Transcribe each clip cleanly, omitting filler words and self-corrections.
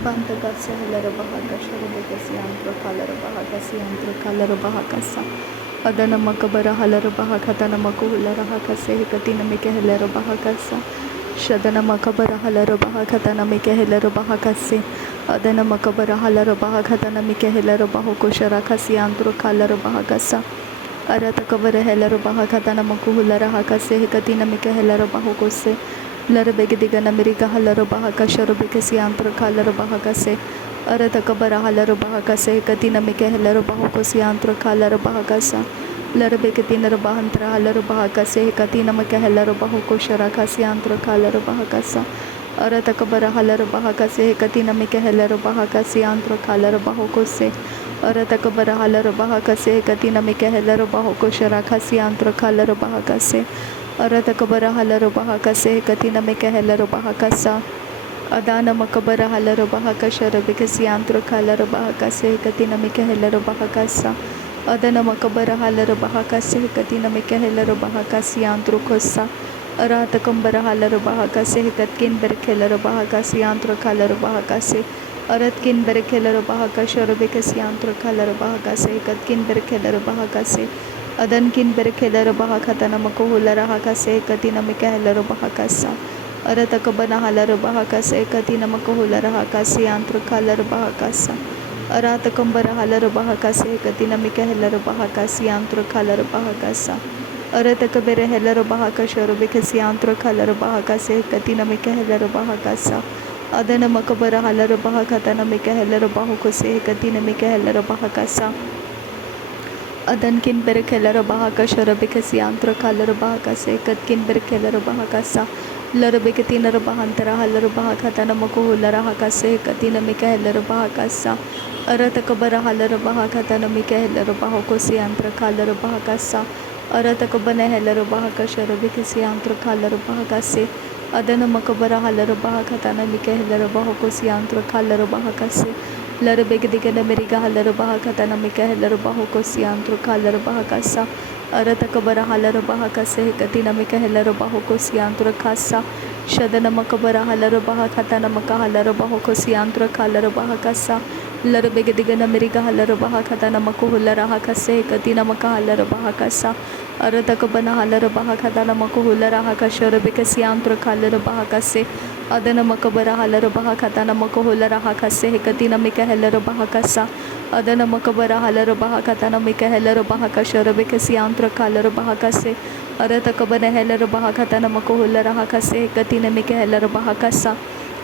Bantagasa Hilarabahakasha Rebekasiantro Kalarabahakasiantro Kalarabahakasa Adana Makabara Halarabahakatana Makularahakase Hikatina Mikahilarabahakasa Shadana Makabara Halarabahakatana Mikahilarabahakase Adana Makabara Halarabahakatana Mikahilarabahokosharakasiantro Kalarabahakasa Arata Kavara Hilarabahakatana Makularahakase Hikatina Mikahilarabahokose Larabegidigana Mirika Halarabahaka Sharabikasiantro Kalarabahakase Aratakabara Halarabahakase Katina Mikahelarabahokosiantro Kalarabahakasa Larabekitina Rabahantra Halarabahakase Katina Mikahelarabahokosharakasiantro Kalarabahakasa Aratakabara Halarabahakase Katina Mikahelarabahakasiantro Kalarabahokose Aratakabara Halarabahakase Katina Mikahelarabahokosharakasiantro Kalarabahakase Aratakabara Halarabahakase Katina Mikahelarabahakasa Adana Makabara Halarabahakasha Rabikasiantro Kalarabahakase Katina Mikahelarabahakasa Adana Makabara Halarabahakase Katina Mikahelarabahakasiantro Kosa Aratakambara Halarabahakase Katkin Berkelarabahakasiantro Kalarabahakase Aratkin Berkelarabahakasha Rabikasiantro Kalarabahakase Katkin Berkelarabahakase Adankin Berkelarabahakatana Makuhularahakase Katina Mikahelarabahakasa Aratakabana Halarabahakase Katina Makuhularahakasiantro Kalarabahakasa Aratakambara Halarabahakase Katina Mikahelarabahakasiantro Kalarabahakasa Aratakabere Helarabahakasha Rabikasiantro Kalarabahakase Katina Mikahelarabahakasa Adana Makabara Halarabahakatana Mikahelarabahakase Katina Mikahelarabahakasa Adankin Berkelarabahakasha Rabikasiantro Kalarabahakase Katkin Berkelarabahakasa Larabikatina Rabahantara Halarabahakatana Makuhularahakase Katina Mikahelarabahakasa Aratakabara Halarabahakatana Mikahelarabahakosiantra Kalarabahakasa Aratakabana Helarabahakasha Rabikasiantro Kalarabahakase Adana Makabara Halarabahakatana Mikahelarabahakosiantro Kalarabahakase Larabegidigana Miriga Halarabahakatana Mikahelarabahakosiantro Kalarabahakasa Aratakabara Halarabahakase Katina Mikahelarabahakosiantro Kasa Shadana Makabara Halarabahakatana Makahalarabahakosiantro Kalarabahakasa Larabegidigana Miriga Halarabahakatana Makuhularahakase Katina Makahalarabahakasa Aratakabana Halarabahakatana Makuhularahakasha Rabikasiantro Kalarabahakase Adana Makabara Halarabahakatana Makuhularahakase Katina Mikahelarabahakasa Adana Makabara Halarabahakatana Mikahelarabahakasha Rabikasiantro Kalarabahakase Aratakabana Helarabahakatana Makuhularahakase Katina Mikahelarabahakasa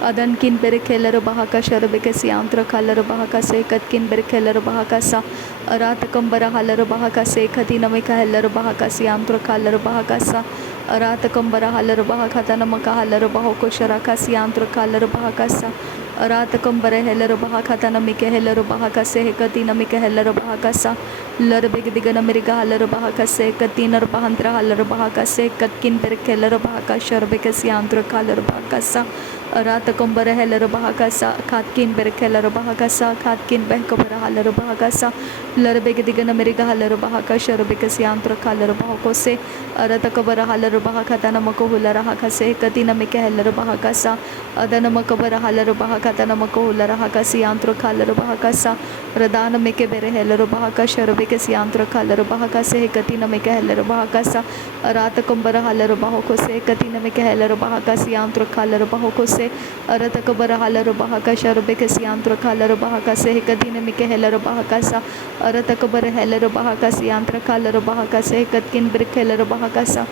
Adankin Berkelarabahakasha Rabikasiantro Kalarabahakase Katkin Berkelarabahakasa Aratakambara Halarabahakase Katina Mikahelarabahakasiantro Kalarabahakasa Aratakambara Halarabahakatana Makahalarabahokosharakasiantro Kalarabahakasa Aratakambara Helarabahakatana Mikahelarabahakase Katina Mikahelarabahakasa Larabegidigana Miriga Halarabahakase Katina Rabahantra Halarabahakase Katkin Berkelarabahakasha Rabikasiantro Kalarabahakasa Aratakambara Helarabahakasa Katkin Berkelarabahakasa Katkin Behkabara Halarabahakasa Larabegidigana Miriga Halarabahakasha Rabikasiantro Kalarabahakose Aratakabara Halarabahakatana Makuhularahakase Katina Mikahelarabahakasa Adana Makabara Halarabahakatana Makuhularahakasiantro Kalarabahakasa Radana Mikebere Helarabahakasha Rabikasiantro Kalarabahakase Katina Mikahelarabahakasa Aratakambara Halarabahakose Katina Mikahelarabahakasiantro Kalarabahakose Aratakabara Halarabahakasha Rabikasiantro Kalarabahakase Katina Mikahelarabahakasa Aratakabara Helarabahakasiantro Kalarabahakase Katkin Berkelarabahakasa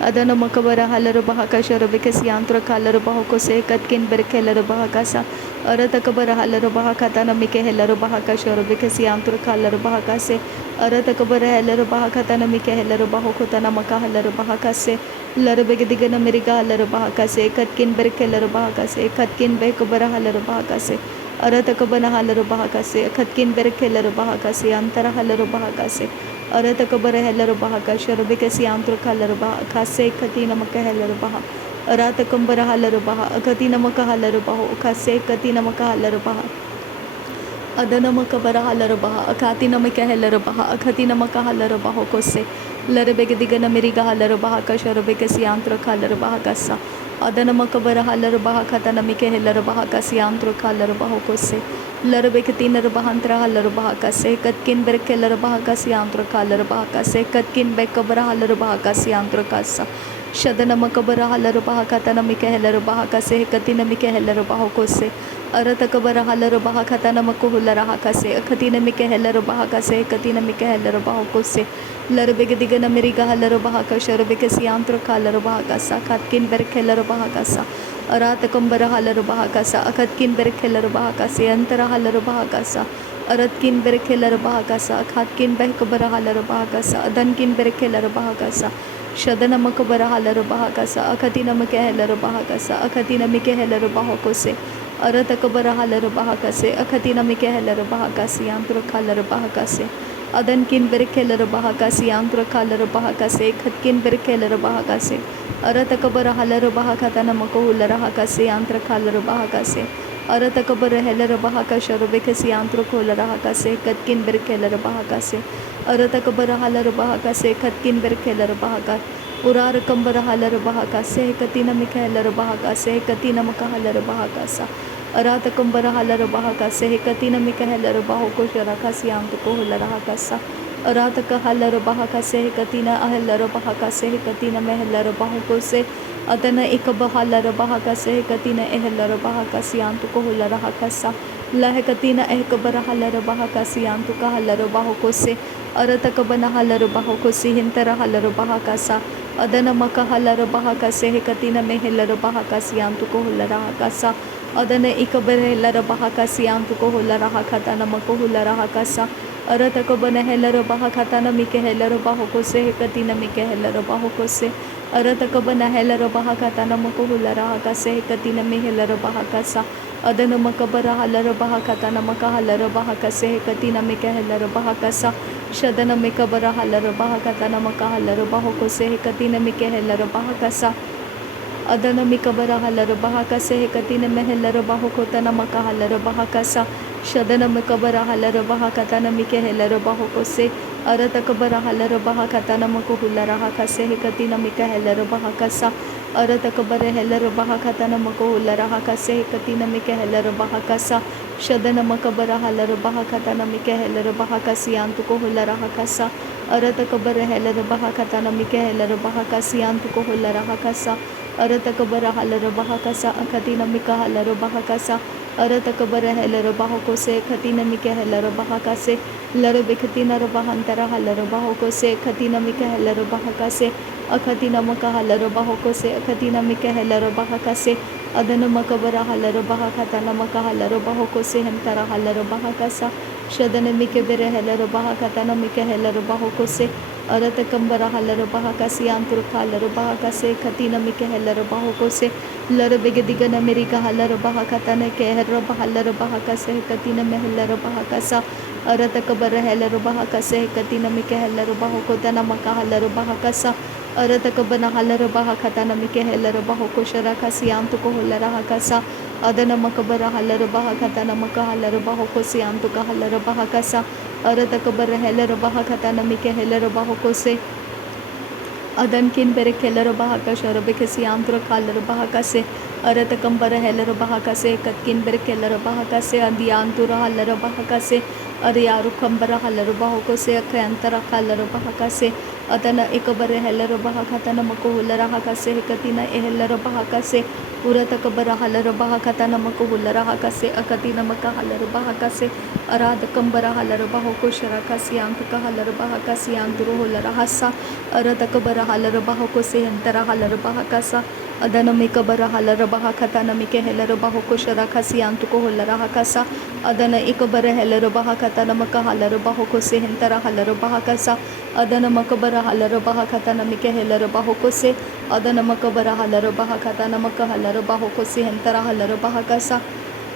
Adana Makabara Halarabahakasha Rabikasiantro Kalarabahakose Katkin Berkelarabahakasa Aratakabara Halarabahakatana Mikahelarabahakasha Rabikasiantro Kalarabahakase Aratakabara Helarabahakatana Mikahelarabahakotana Makahalarabahakase Larabegidigana Miriga Halarabahakase Katkin Berkelarabahakase Katkin Bekabara Halarabahakase Aratakabana Halarabahakase Katkin Berkelarabahakase Antara Halarabahakase Aratakabara Helarabahakasha Rabikasiantro Kalarabahakase Katina Makahelarabaha Aratakambara Halarabaha Katina Makahalarabaha Kase Katina Makahalarabaha Adana Makabara Halarabaha Akatina Mikahelarabaha Akatina Makahalarabaha Kose Larabegidigana Miriga Halarabaha Kasharabikasiantro Kalarabaha Kasa Adana makabara halar baha katana mike helar baha kasi antro kalar baho kose larbekatina bahantra halar baha kase katkin berkelar baha kasi antro kalar baha kase katkin bekabara halar baha kasi antro kasa shadana makabara halar baha katana mike helar baha kase katina mike helar baho kose aratakabara halar baha katana makuhular kase katina mike helar baha kase katina mike helar baho kose larbegdigana meriga halar baha kashar bekasi antro kalar baha kasa katkin berkelar baha kasa Aratakambara halar baha kasa akatkin berkelar baha kasa antara halar baha kasa aratkin berkelar baha kasa akatkin behkabara halar baha kasa adankin berkelar baha kasa shadana makabara halar baha kasa akatina mikehelar baha kasa akatina mikehelar baha kose aratakabara halar baha kase akatina mikehelar baha kase yantro kalar baha kase adankin berkelar baha kase yantro kalar baha kase khatkin berkelar baha kase aratakabara halar baha katana makohular kase yantra kalar baha kase aratakabara helar baha kashar bekasi yantro kolar kase katkin berkelar baha kase aratakabara halar baha kase katkin berkelar baha kase urar kambara halar baha kase katina mikelar baha kase katina makahalar baha kasa aratakambara halar baha kase katina mikelar baho ko shara kase yantro kohular kasa Arataka halar baha kase katina ahalar baha kase katina mehalar bahu kose adana ikaba halar baha kase katina ehalar baha kase yantu ko hular kasa lah katina ehkabara halar baha kase yantu ka halar bahu kose arataka bana halar bahu kose hintara halar baha kasa adana maka halar baha kase katina mehalar baha kase yantu ko hular kasa adana ikabara halar baha kase yantu ko hular katana mako hular kasa aratakabana helar baha katana mike helar baho kose katina mike helar baho kose aratakabana helar baha katana mako hular kase katina me helar baha kasa adana makabara halar baha katana maka halar baha kase katina mike helar baha kasa shadana mikabara halar baha katana maka halar baho kose katina mike helar baha kasa adana mikabara halar baha kase katina me helar baho kotana maka halar baha kasa shadana makabara halar baha katana mike helar baho kose aratakabara halar baha katana mako hular kase katina mike helar baha kasa aratakabara helar baha katana mako hular kase katina mike helar baha kasa shadana makabara halar baha katana mike helar baha kase yantu ko hular kasa aratakabara helar baha katana mike helar baha kase yantu ko hular kasa aratakabara halar baha kasa akatina mika halar baha kasa aratakabara helar baho kose katina mike helar baha kase larbekatina bahantara halar baho kose katina mike helar baha kase akatina maka halar baho kose akatina mike helar baha kase adana makabara halar baha katana maka halar baho kose hantara halar baha kasa shadana mike bere helar baha katana mike helar baho kose aratakambara halar baha kase yantru halar baha kase katina mike helar baho kose larbegdigana merika halar baha katana ke helar baha kase katina mehelar baha kasa aratakabara helar baha kase katina mike helar baho kotana maka halar baha kasa aratakabana halar baha katana mike helar baho koshara kase yantu ko hular kasa adana makabara halar baha katana maka halar baho kose yantu ka halar baha kasa aratakabara helar baha katana mike helar baho kose adankin berkelar baha kashar bekasi yantro kalar baha kase aratakambara helar baha kase katkin berkelar baha kase andiyantura halar baha kase ariyaru kambara halar baho kose akrantara kalar baha kase adana ikabara helar baha katana mako hular kase katina ehelar baha kase uratakabara halar baha katana mako hular kase akatina maka halar baha kase aradakambara halar baho koshara kase yantuka halar baha kase yanturu hular hasa aratakabara halar baho kose hentara halar baha kasa adana mikabara halar baha katana mike helar baho koshara kase yantuko hular kasa adana ikabara helar baha katana maka halar baho kose hentara halar baha kasa adana makabara halar baha katana mike helar baho kose adana makabara halar baha katana maka halar baho kose hentara halar baha kasa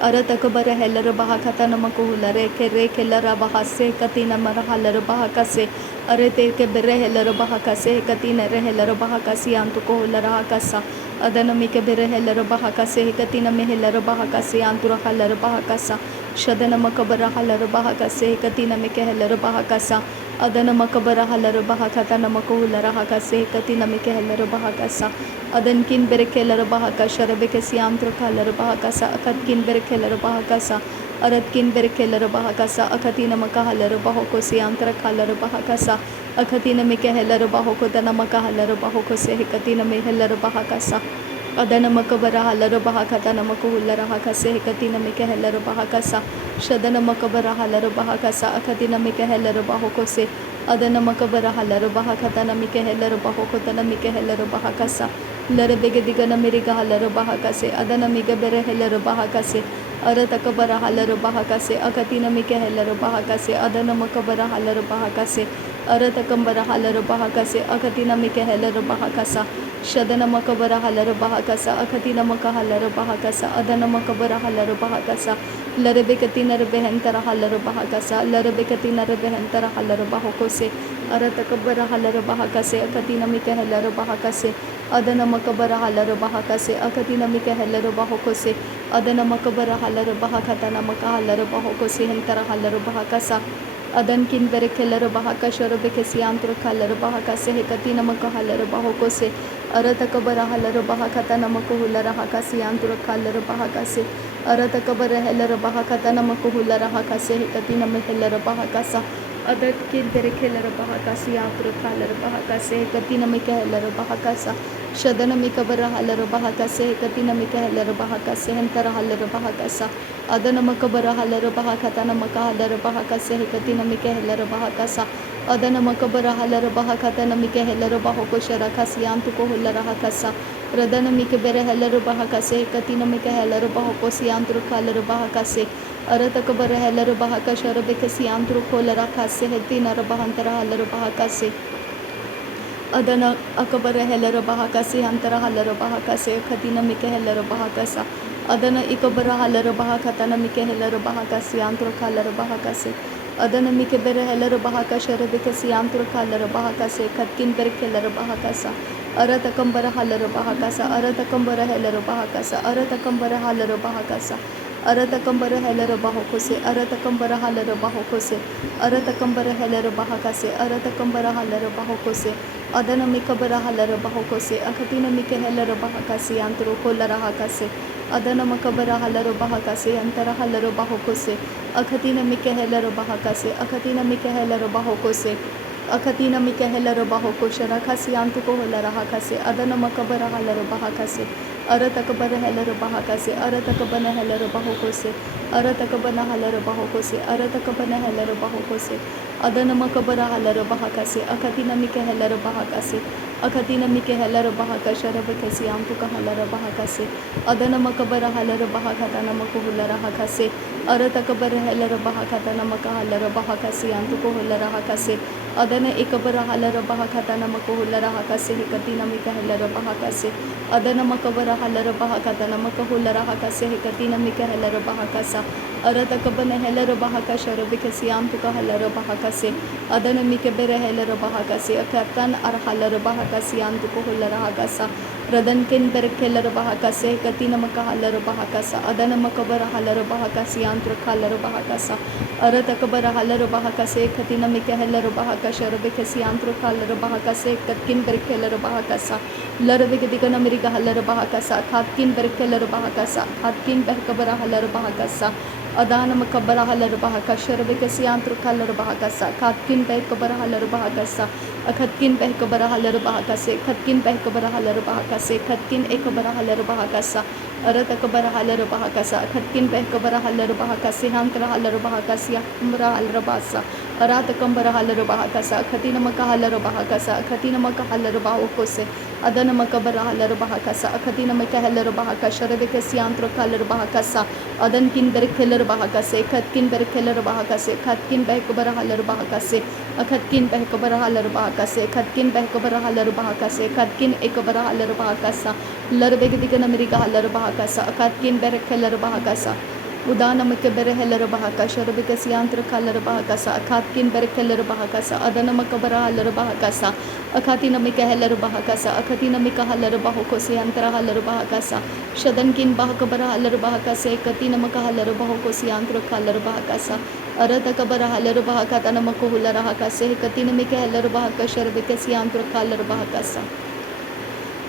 aratakabara helar baha katana mako hular ke re kelar baha se katina mar halar baha kase arate ke bere helar baha kase katina re helar baha kase yantu ko hular kasa adana mike bere helar baha kase katina me helar baha kase yantu halar baha kasa shadana makabara halar baha kase katina mike helar baha kasa Adana makabara halara bahakata namakuhulara hakase katina mikehelara bahakasa. Adan kin berekelara bahakasha rebekesiantro kalara bahakasa akatkin berekelara bahakasa. Aratkin berekelara bahakasa akatina makahalara bahokosiantra kalara bahakasa. Akatina mikehelara bahokotana makahalara bahokose hekatina mehelara bahakasa. Adana makabara halara bahakata namakuhulara hakase hekatina mikehelara bahakasa. Shadana makabara halara bahakasa akatina mikehelara bahokose. Adana makabara halara bahakata namikehelara bahokotana mikehelara bahakasa. Lara begedigana miriga halara bahakase. Adana migabere helara bahakase. Aratakabara halara bahakase. Akatina mikehelara bahakase. Adana makabara halara bahakase. Aratakambara halara bahakase. Akatina mikehelara bahakasa. Shadana makabara halara bahakasa. Akatina makahalara bahakasa. Adana makabara halara bahakasa. Larabekatina rebehentara halara bahakasa. Larabekatina rebehentara halara bahokose. Aratakabara halara bahakase. Akatina mikehelara bahakase. Adana makabara halara bahakase. Akatina mikehelara bahokose. Adana makabara halara bahakatana makahalara bahokose. Hentara halara bahakasa. Adan kin berekelara bahakasha rebekesiantro kalara bahakase. Hekatina makahalara bahokose. Aratakabara halara bahakatana makuhulara hakasiantro kalara bahakase. Aratakabara helara bahakatana makuhulara hakase. Hekatina mehelara bahakasa. Adat kin berekelara bahakasiantro kalara bahakase. Hekatina mekahelara bahakasa. Shadana mikabara halara bahakase. Hekatina mekahelara bahakase. Hentara halara bahakasa. Adana makabara halara bahakatana makahalara bahakase. Hekatina mekahelara bahakasa. Adana makabara halara bahakatana mikahelara bahokoshara kasiantu kohulara hakasa. Radana mikabere halara bahakase. Hekatina mekahelara bahokosiantro kalara bahakase. Aratakabara halara bahakashara bekasiantro kolara kase. Hetina rabahantara halara bahakase. Adana akabara helara bahakase. Hantara halara bahakase. Katina mikahelara bahakasa. Adana ikabara halara bahakatana mikahelara bahakase. Antro kalara bahakase. Adana mikebere helara bahakasha rebekasiantro kalara bahakase. Katkin berkelara bahakasa. Aratakambara halara bahakasa. Aratakambara helara bahakasa. Aratakambara halara bahakasa. Aratakambara helara bahokose. Aratakambara halara bahokose. Aratakambara helara bahakase. Aratakambara halara bahokose. Adana mikabara halara bahokose. Akatina mikehelara bahakase. Antro kolara hakase. Adana makabara halara bahakase. Antara halara bahokose. Akatina mikehelara bahakase. Akatina mikehelara bahokose. Akatina mikehelara bahokosha rakasi antuko holara hakase. Adana makabara halara bahakase. Aratakabara halara bahakase. Aratakabana halara bahokose. Aratakabana halara bahokose. Aratakabana halara bahokose. Adana makabara halara bahakase. Akatina mikehelara bahakase. Akatina mikehelara bahakasha rabakasi antuka halara bahakase. Adana makabara halara bahakatana makuhulara hakase. Aratakabara halara bahakatana makahalara bahakasi antuko holara hakase. Adana ikabara halara bahakatana makuhulara hakase. Hekatina mikahelara bahakase. Adana makabara halara bahakatana makahulara hakase. Hekatina mikahelara bahakasa. Aratakabana halara bahakasha rabakasi antuka halara bahakase. Adana mikabere halara bahakase. Akatan arhalara bahakasi antuko holara hakasa. Radan ken berkelara bahakase. Hekatina makahalara bahakasa. Adana makabara halara bahakasi antro kalara bahakasa. Aratakabara halara bahakase. Hekatina mikahelara bahakasha rabakasi antro kalara bahakase. Katkin berkelara bahakasa. Lara begedigana miriga halara bahakasa. Katkin berkelara bahakasa. Katkin berkabara halara bahakasa. Adana makabara halara bahakasha rabakasi antro kalara bahakasa. Katkin berkabara halara bahakasa. Akatkin behkabara halara bahakase. Katkin behkabara halara bahakase. Katkin ekabara halara bahakasa. Aratakabara halara bahakasa. Katkin behkabara halara bahakase. Hantara halara bahakasi. Amra halara basa. Aratakambara halara bahakasa. Katina makahalara bahakasa. Katina makahalara bahokose. Adana makabara halara bahakasa. Katina makahalara bahakasha rebekasi antro kalara bahakasa. Adan kin berkelara bahakase. Katkin berkelara bahakase. Katkin behkabara halara bahakase. Akatkin behkabara halara bahakase. Katkin behkabara halara bahakase. Katkin ekabara halara bahakasa. Larbegdigana miriga halara bahakasa. Akatkin berkelara bahakasa. Udana makabere heller bahaka sharabe kasiantra kaller bahakasa akatkin bere keller bahakasa adana makabara haller bahakasa akatina mika heller bahakasa akatina mika haller bahoko siantra haller bahakasa shadankin bahakabara haller bahakasa katina maka haller bahoko siantra kaller bahakasa arata kabara haller bahakata namako huller bahakasa katina mika heller bahaka sharabe kasiantra kaller bahakasa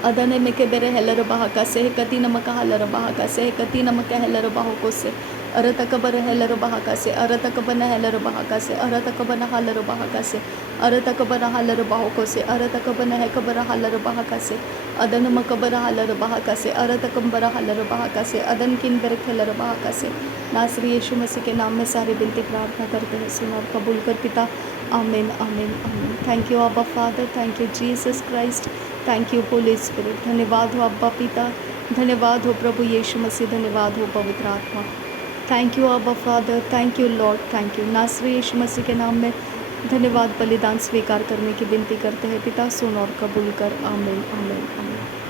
adane meke bere heller bahaka se kati namaka haller bahaka se kati namaka heller bahoko se arata kabara heller bahaka se arata kabana heller bahaka se arata kabana haller bahaka se arata kabana haller bahoko se arata kabana he kabara haller bahaka se adan makabara haller bahaka se arata kambara haller bahaka से अदन किन बरक हेलर bahaka से नासरी यीशु मसीह के नाम में सारी बिनती प्रार्थना करते हैं सुन और कबूल कर पिता आमीन आमीन आमीन थैंक यू अब्बा father thank you Jesus Christ thank you Holi spirit धन्यवाद हो अब्बा पिता धन्यवाद हो प्रभु यीशु मसीह धन्यवाद हो पवित्र आत्मा थैंक यू अब्बा father thank you Lord thank you नासरी यीशु मसीह के नाम में धन्यवाद बलिदान स्वीकार करने की विनती करते हैं पिता सुन और कबूल कर आमीन आमीन आमीन।